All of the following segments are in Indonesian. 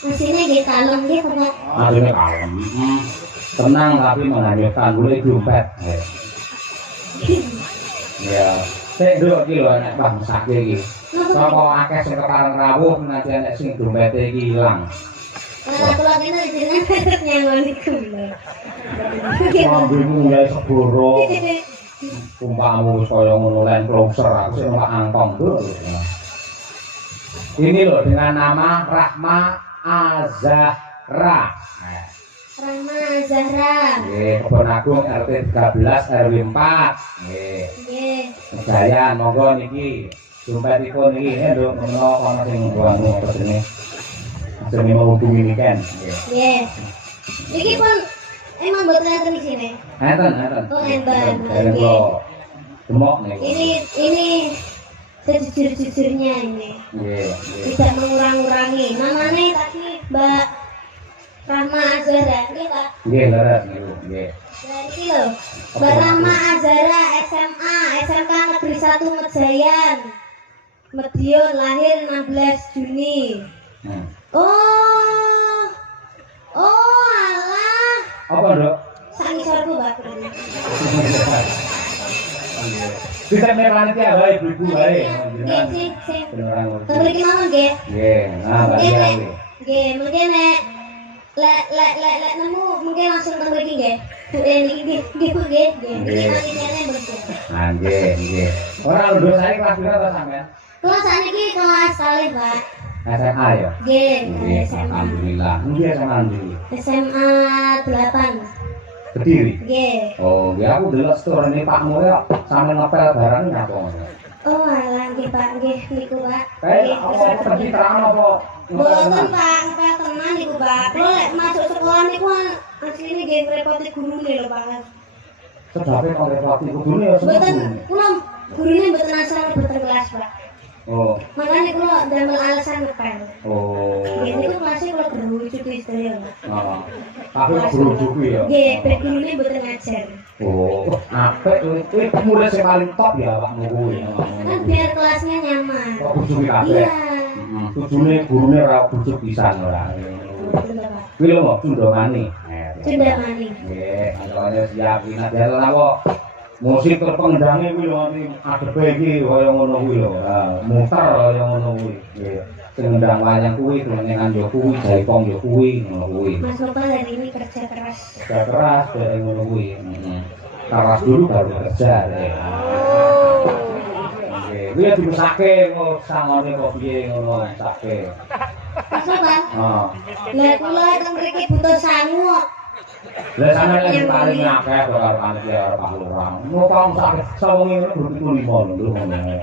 Mesinnya gitu kalem gitu Pak. Mesinnya kalem. Tenang tapi menghanyutkan boleh dompet. Ya, sik nduk iki lho nek bangsake iki. Sapa akeh sing kepareng rawuh nanti nek sing dompete iki ilang. Lah kula kene jenengan nyangon iku lho. Ambilmu mulai segoro. Umpamu kaya ngono len klongser aku sing numpak angkong lho. Ini loh dengan nama Rahma Azahra. Rahma Azahra. Nggih, Kebon Agung RT 13 RW 4. Nggih. Nggih. Jaya monggo niki. Dompetipun iki nduk menawa ana sing wanu pedene. Jenenge menghubungi niken. Nggih. Niki pun emang mboten enten di sini. Enten. Oh, enten. Nggih. Demok niku. Ini sejujur-jujurnya ini. Nggih. Tidak mengurang-urangi. Namanya tadi Mbak Rahma Azahra, nggih Pak. Nggih, leres niku. Nggih. Nah, iki lho. Mbak Rahma Azahra SMA, SMK Negeri 1 Mejayan. Medion lahir 16 Juni. Oh, alah. Apa, Dok? Sak ngisorku, Pak. Bisa panitia bae ibu bae. Nggih, sing. Mriki mawon nggih. Nggih, nah bae. Nggih, mungkin nek lek nemu mungkin langsung teng mriki nggih. Nggih, nggih. Nggih, nggih. Ora lho saya kelas pira to sampean? Kelas sakniki kelas kalih, Pak. SMA ya? Nggih, alhamdulillah. Nggih SMA ndi? SMA 8. Kediri. Nggih. Oh, nggih aku delok storene Pakmu ya sampe ngepel barang nyapa ngono. Oh, alah nggih Pak, nggih niku Pak. Kayak apa pencitraan apa? Mboten Pak, ngepel tenan niku Pak. Kalau lek masuk sekolah niku asline nggih ngrepoti gurune lho Pak. Sebabe kok repoti gurune ya Mboten, kula gurune mboten asal mboten kelas Pak. Oh. Makanya kula ndamel alasan ngepel. Oh. Nggih niku kelasé kula gerujuk sedaya Pak. Heeh. Tapi gerujuk ya. Nggih, ben gurune mboten ngajar. Oh, apik kuwi murid sing paling top ya awakmu kuwi. Kan biar kelasnya nyaman. Kok bujuk kabeh. Iya. Heeh. Tujune gurune ora bujuk pisan ora. Kuwi lho kok Cundamani. Cundamani. Nggih, kantone siap iki nek dalan apa? Musik terpengendange kuwi lho adepe iki kaya ngono kuwi lho. Mutar kaya ngono kuwi. Nggih. Sing ndang wayang kuwi dolengan yo kuwi, jaipong yo kuwi, ngono kuwi. Mas Nopal hari ini kerja keras. Kerja keras kaya ngono kuwi. Keras dulu baru kerja. Kuwi dibesake kok sangone kok piye ngono sake. Mas Nopal. Heeh. Lah kula teng mriki butuh sangu kok. Lah sampeyan yang paling akeh karo panitia karo Pak Lurah. Nopal sak sawengi ngono 25 lho ngono.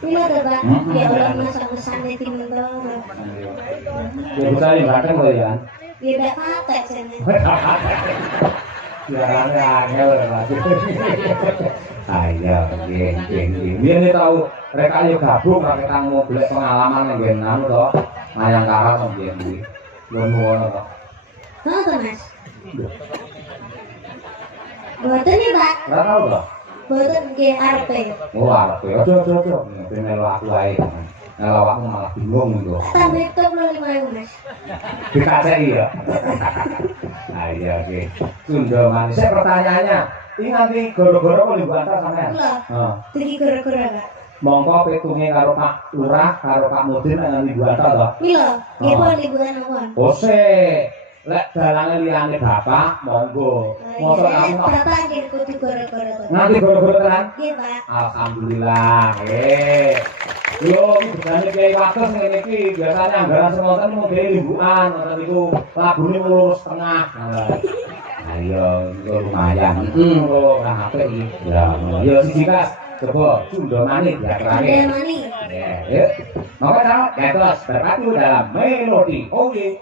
Iya ta Pak. Ya Allah masak-masakne timbang. Ya bisa dimakan lho ya. Ya ndak patek jane. Siarane angel lagi. Ayo, nggih. Biyen tau rek ayo gabung karo ketang golek pengalaman ning nggen anu to. Mayang karat biyen kuwi. Ngono to. Hah, to Mas? Boten ya, Pak. Ora tau to. Boten nggih arepe. Oh, arep. Ojo. Melu aku ae. Nah, awakmu malah bingung lho. Tambah 25.000, Mas. Dikasih ya. Ayo, oke. Cundamani. Saya pertanyaannya, ini nanti gara-gara apa Ibu antar sampean? Heeh. Iki gara-gara, Pak. Monggo petunge karo Pak Lurah karo Pak Mudin nanti Ibu antar to. Mila, nggih pun liburan mawon. Ose, lek dalane liyane Bapak, monggo. Mosok kamu Bapak nggih kudu gara-gara to. nanti gara-gara tenan? Nggih, Pak. Alhamdulillah. Yo, iki bedane Kiai Wates ngene iki biasanya anggaran semonten mung dhewe limbukan, ngoten niku lagune mung lurus tengah. Ayo, iku lumayan. Kok ora apik iki. Ya, yo siji Kas. Coba Cundamani ya terakhir. Cundamani. Ya, yuk. Maka tahu, terus berpatu dalam melodi. Oke.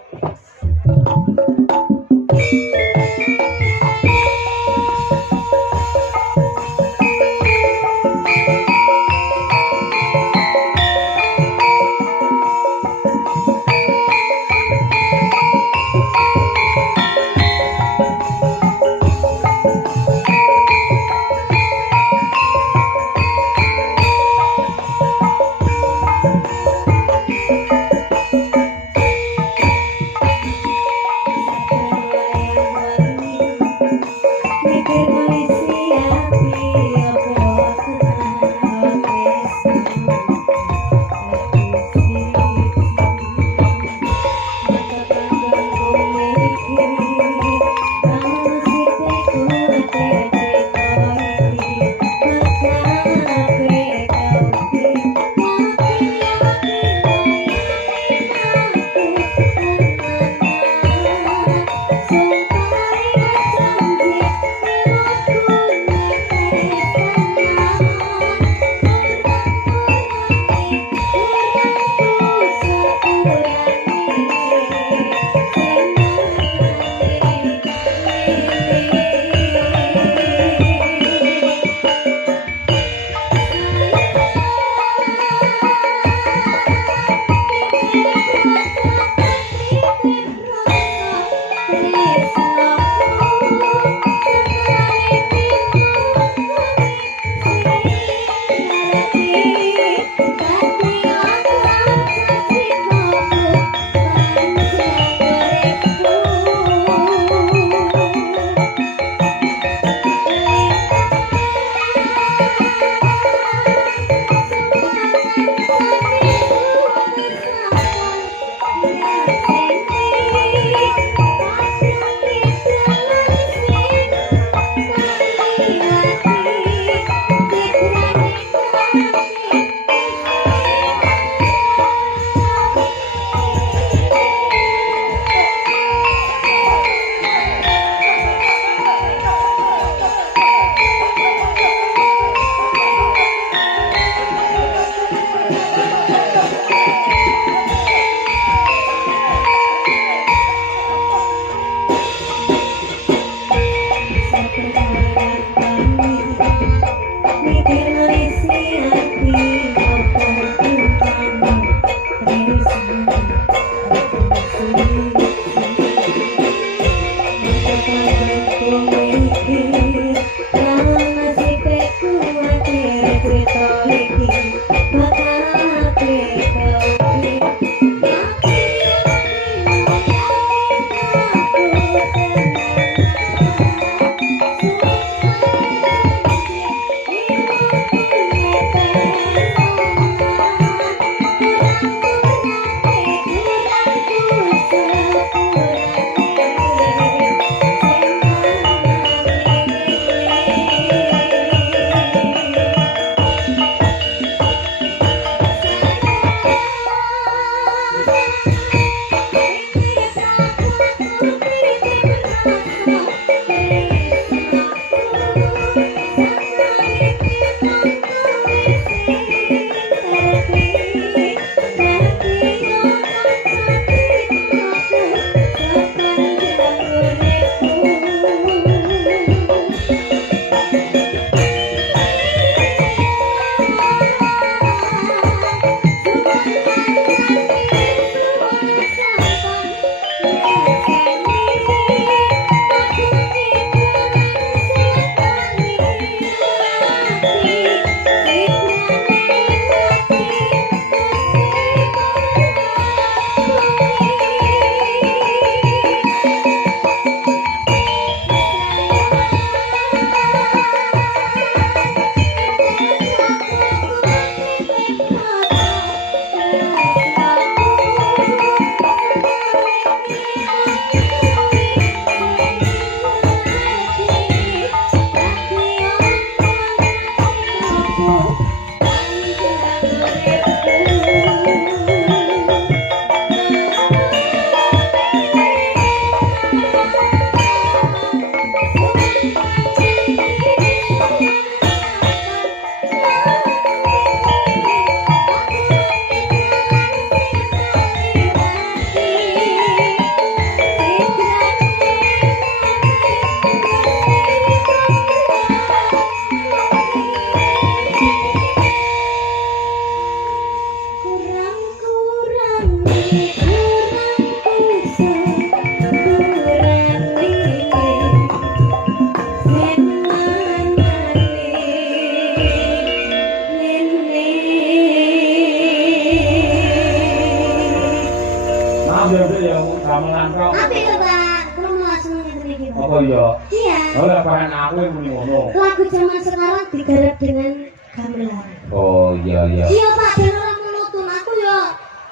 gamelan kok. Apa itu, Bang? Kalau mau langsung ngene iki. Apa iya? Iya. Ora bahan aku yang muni ngono. Lagu zaman sekarang digarap dengan gamelan. Oh iya iya. Iya, Pak, ben ora monoton. Aku yo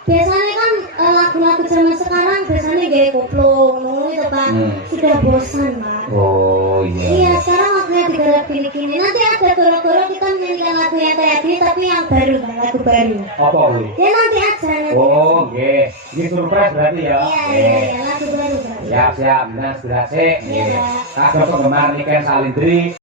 biasanya kan lagu-lagu zaman sekarang biasanya gaya koplo ngono itu, Pak. Sudah bosan, Pak. Oh iya. Iya, sekarang waktunya digarap gini-gini. Nanti ada goro-goro kita menyanyikan lagu yang kayak gini tapi yang baru, Bang, lagu baru. Apa kuwi? Ya nanti aja nanti. Oh, nggih. Iki surprise berarti ya. Iya, lagu baru, Bang. Siap-siap, nah sudah sik. Iya. Kagak penggemar Niken Salindri.